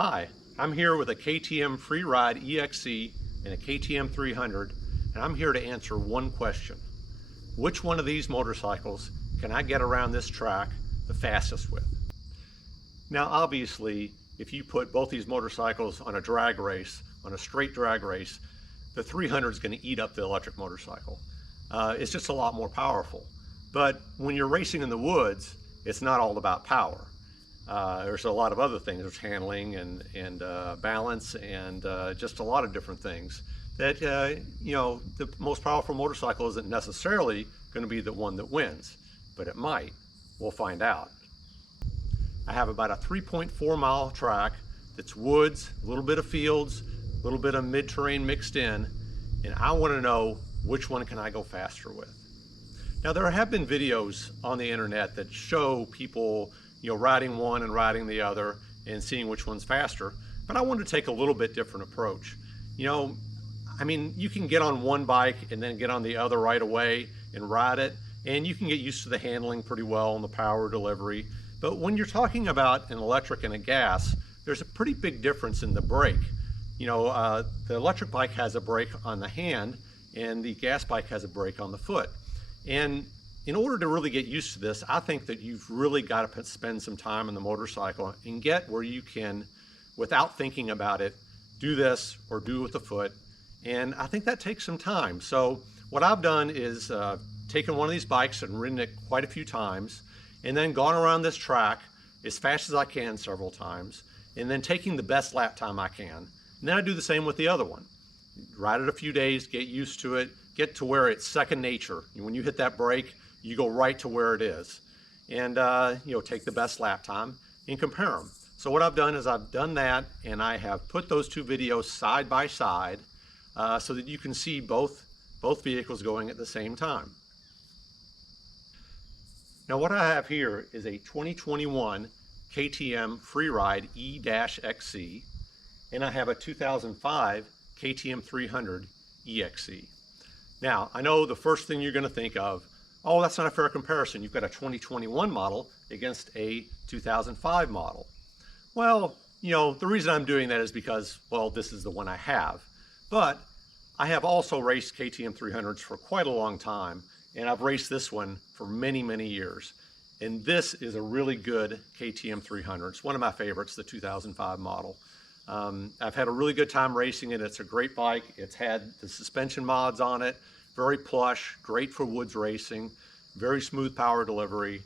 Hi, I'm here with a KTM Freeride E XC and a KTM 300, and I'm here to answer one question. Which one of these motorcycles can I get around this track the fastest with? Now obviously, if you put both these motorcycles on a drag race, on a straight drag race, the 300 is going to eat up the electric motorcycle. It's just a lot more powerful. But when you're racing in the woods, it's not all about power. There's a lot of other things. There's handling and balance and just a lot of different things that, the most powerful motorcycle isn't necessarily going to be the one that wins, but it might. We'll find out. I have about a 3.4 mile track that's woods, a little bit of fields, a little bit of mid-terrain mixed in, and I want to know which one can I go faster with. Now there have been videos on the internet that show people riding one and riding the other and seeing which one's faster. But I wanted to take a little bit different approach. You can get on one bike and then get on the other right away and ride it, and you can get used to the handling pretty well and the power delivery. But when you're talking about an electric and a gas, there's a pretty big difference in the brake. The electric bike has a brake on the hand and the gas bike has a brake on the foot. And in order to really get used to this, I think that you've really got to spend some time on the motorcycle and get where you can, without thinking about it, do this or do it with the foot. And I think that takes some time. So what I've done is taken one of these bikes and ridden it quite a few times, and then gone around this track as fast as I can several times, and then taking the best lap time I can. And then I do the same with the other one. Ride it a few days, get used to it, get to where it's second nature. When you hit that brake, you go right to where it is, and take the best lap time and compare them. So what I've done is I've done that, and I have put those two videos side by side so that you can see both vehicles going at the same time. Now what I have here is a 2021 KTM Freeride E XC, and I have a 2005 KTM 300 EXC. Now I know the first thing you're going to think of, oh, that's not a fair comparison. You've got a 2021 model against a 2005 model. Well, the reason I'm doing that is because, well, this is the one I have. But I have also raced KTM 300s for quite a long time, and I've raced this one for many, many years. And this is a really good KTM 300. It's one of my favorites, the 2005 model. I've had a really good time racing it. It's a great bike. It's had the suspension mods on it. Very plush, great for woods racing, very smooth power delivery,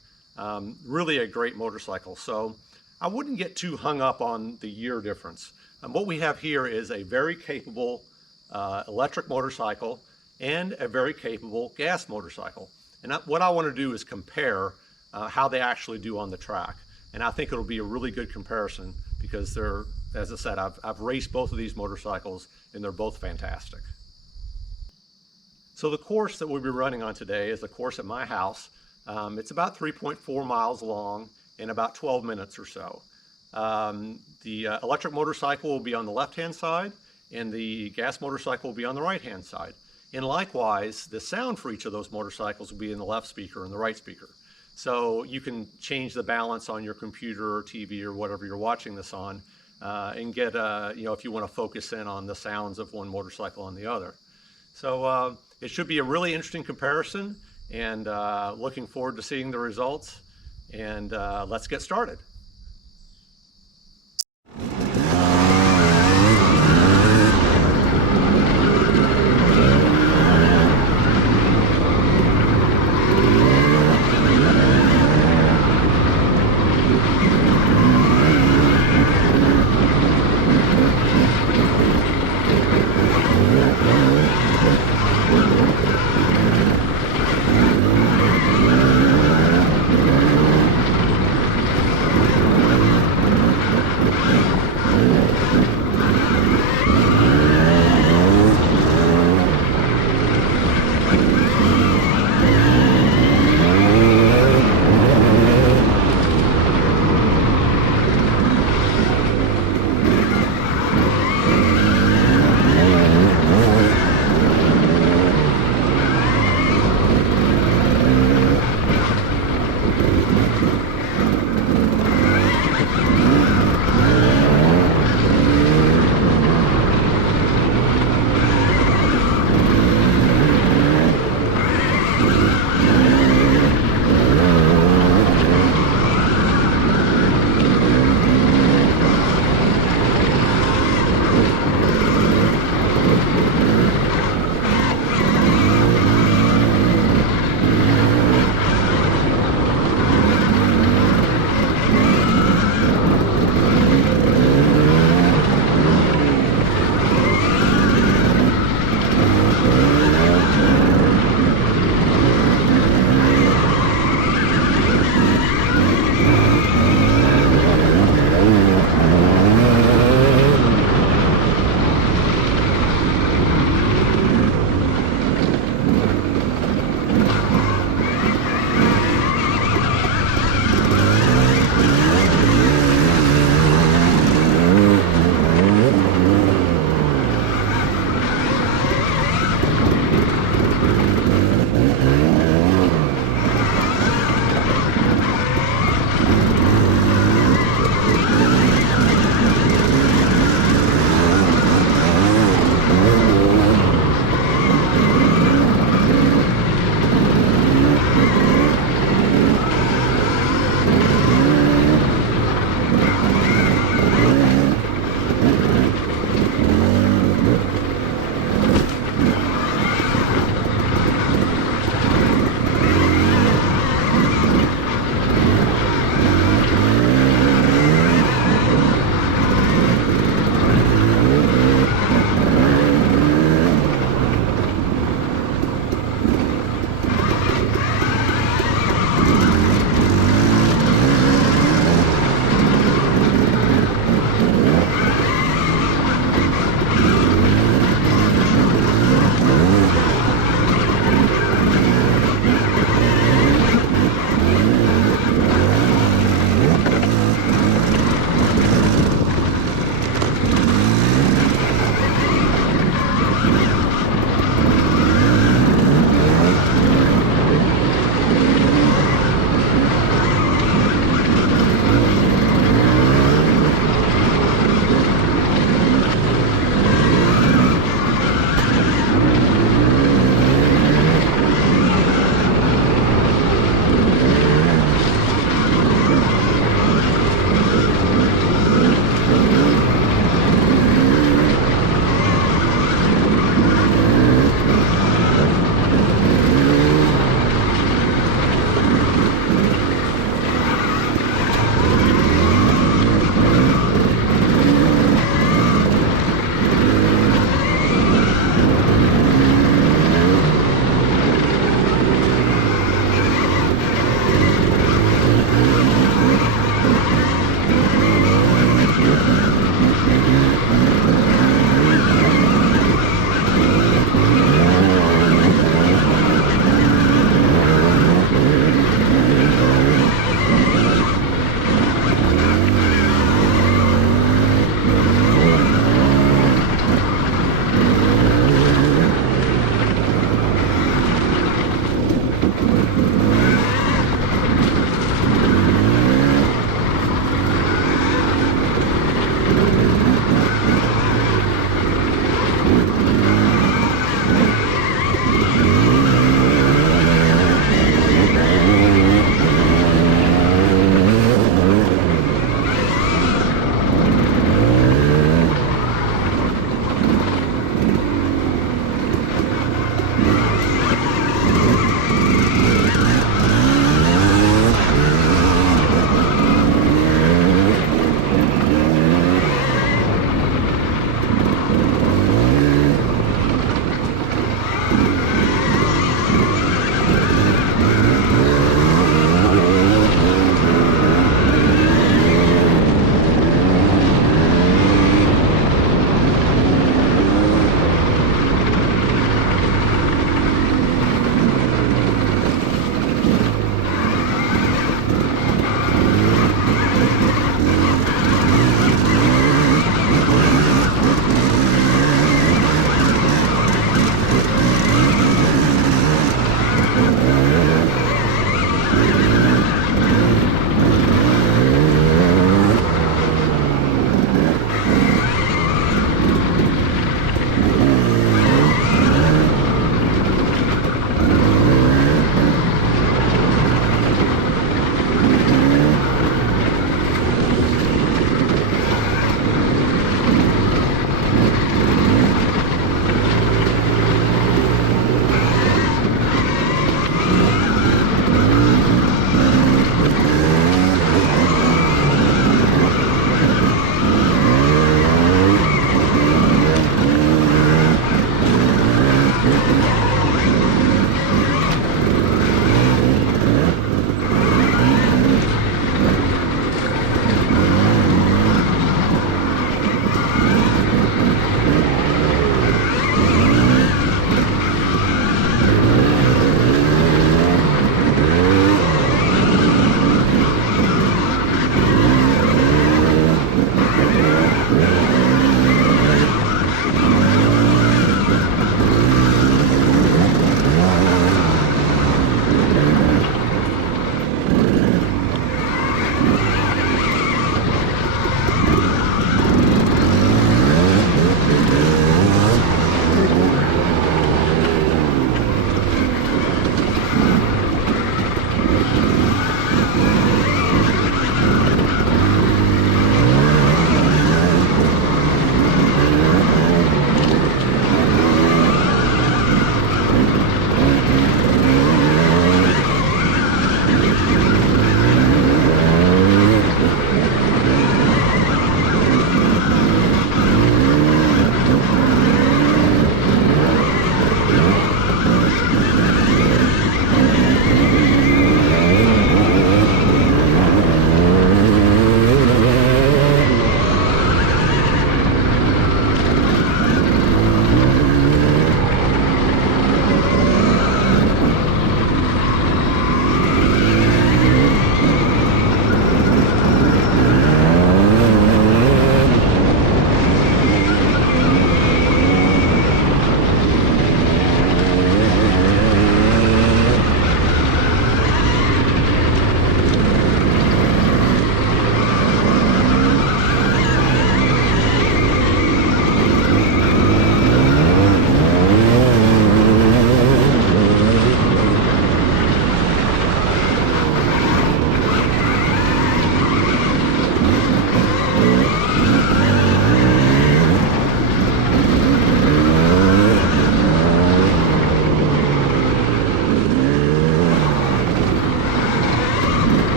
really a great motorcycle. So I wouldn't get too hung up on the year difference. What we have here is a very capable electric motorcycle and a very capable gas motorcycle. And what I want to do is compare how they actually do on the track. And I think it'll be a really good comparison because they're, as I said, I've raced both of these motorcycles and they're both fantastic. So the course that we'll be running on today is the course at my house. It's about 3.4 miles long in about 12 minutes or so. The electric motorcycle will be on the left-hand side and the gas motorcycle will be on the right-hand side. And likewise, the sound for each of those motorcycles will be in the left speaker and the right speaker. So you can change the balance on your computer or TV or whatever you're watching this on and get, if you want to focus in on the sounds of one motorcycle on the other. So it should be a really interesting comparison, and looking forward to seeing the results. And let's get started.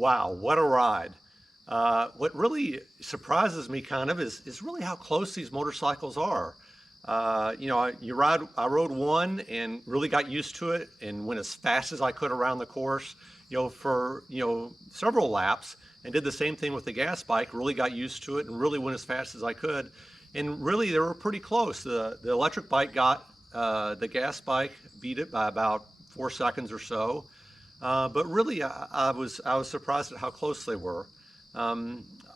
Wow, what a ride. What really surprises me kind of is really how close these motorcycles are. I rode one and really got used to it and went as fast as I could around the course, for, several laps, and did the same thing with the gas bike, really got used to it and really went as fast as I could. And really, they were pretty close. The electric bike got the gas bike, beat it by about 4 seconds or so. But really, I was surprised at how close they were.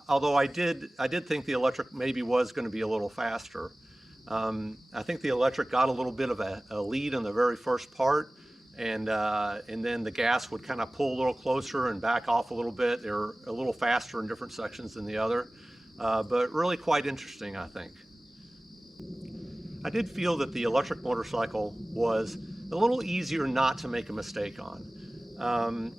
Although I did think the electric maybe was going to be a little faster. I think the electric got a little bit of a lead in the very first part, and then the gas would kind of pull a little closer and back off a little bit. They're a little faster in different sections than the other, but really quite interesting, I think. I did feel that the electric motorcycle was a little easier not to make a mistake on.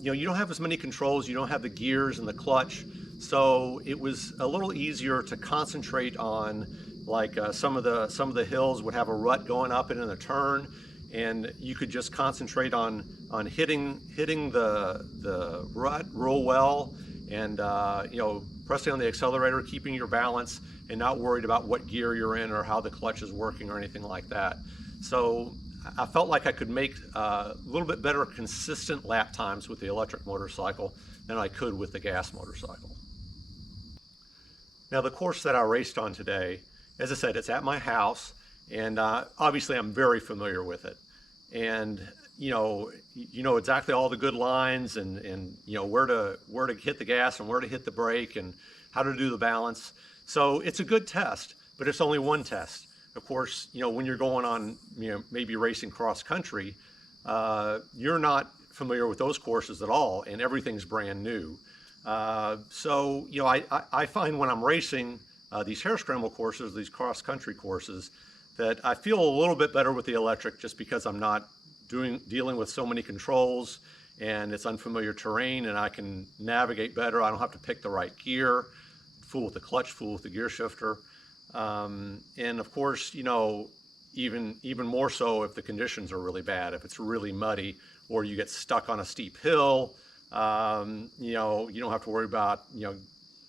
You don't have as many controls, you don't have the gears and the clutch, so it was a little easier to concentrate on, like some of the hills would have a rut going up and in a turn, and you could just concentrate on hitting the rut real well, and pressing on the accelerator, keeping your balance, and not worried about what gear you're in or how the clutch is working or anything like that. So I felt like I could make a little bit better consistent lap times with the electric motorcycle than I could with the gas motorcycle. Now, the course that I raced on today, as I said, it's at my house, and obviously I'm very familiar with it. And you know exactly all the good lines, and where to hit the gas and where to hit the brake and how to do the balance. So it's a good test, but it's only one test. Of course, when you're going on, maybe racing cross country, you're not familiar with those courses at all, and everything's brand new. So I find when I'm racing these hare scramble courses, these cross country courses, that I feel a little bit better with the electric, just because I'm not dealing with so many controls, and it's unfamiliar terrain, and I can navigate better. I don't have to pick the right gear, fool with the clutch, fool with the gear shifter. And of course, even more so if the conditions are really bad, if it's really muddy or you get stuck on a steep hill, you don't have to worry about,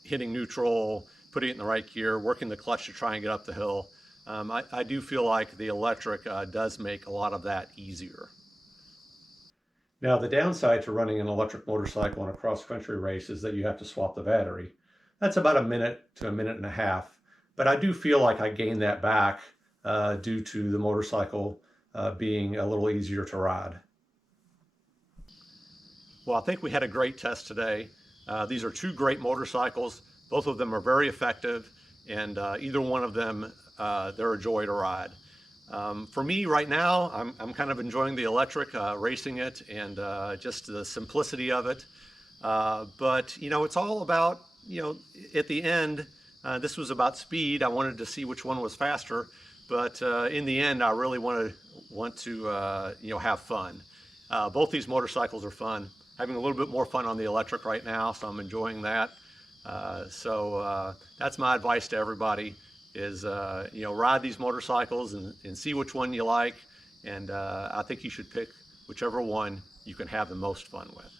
hitting neutral, putting it in the right gear, working the clutch to try and get up the hill. I do feel like the electric does make a lot of that easier. Now, the downside to running an electric motorcycle on a cross-country race is that you have to swap the battery. That's about a minute to a minute and a half. But I do feel like I gained that back due to the motorcycle being a little easier to ride. Well, I think we had a great test today. These are two great motorcycles. Both of them are very effective, and either one of them, they're a joy to ride. For me right now, I'm kind of enjoying the electric, racing it, and just the simplicity of it. But it's all about, at the end, this was about speed. I wanted to see which one was faster, but in the end, I really want to have fun. Both these motorcycles are fun. Having a little bit more fun on the electric right now, so I'm enjoying that. So that's my advice to everybody: is ride these motorcycles and see which one you like, and I think you should pick whichever one you can have the most fun with.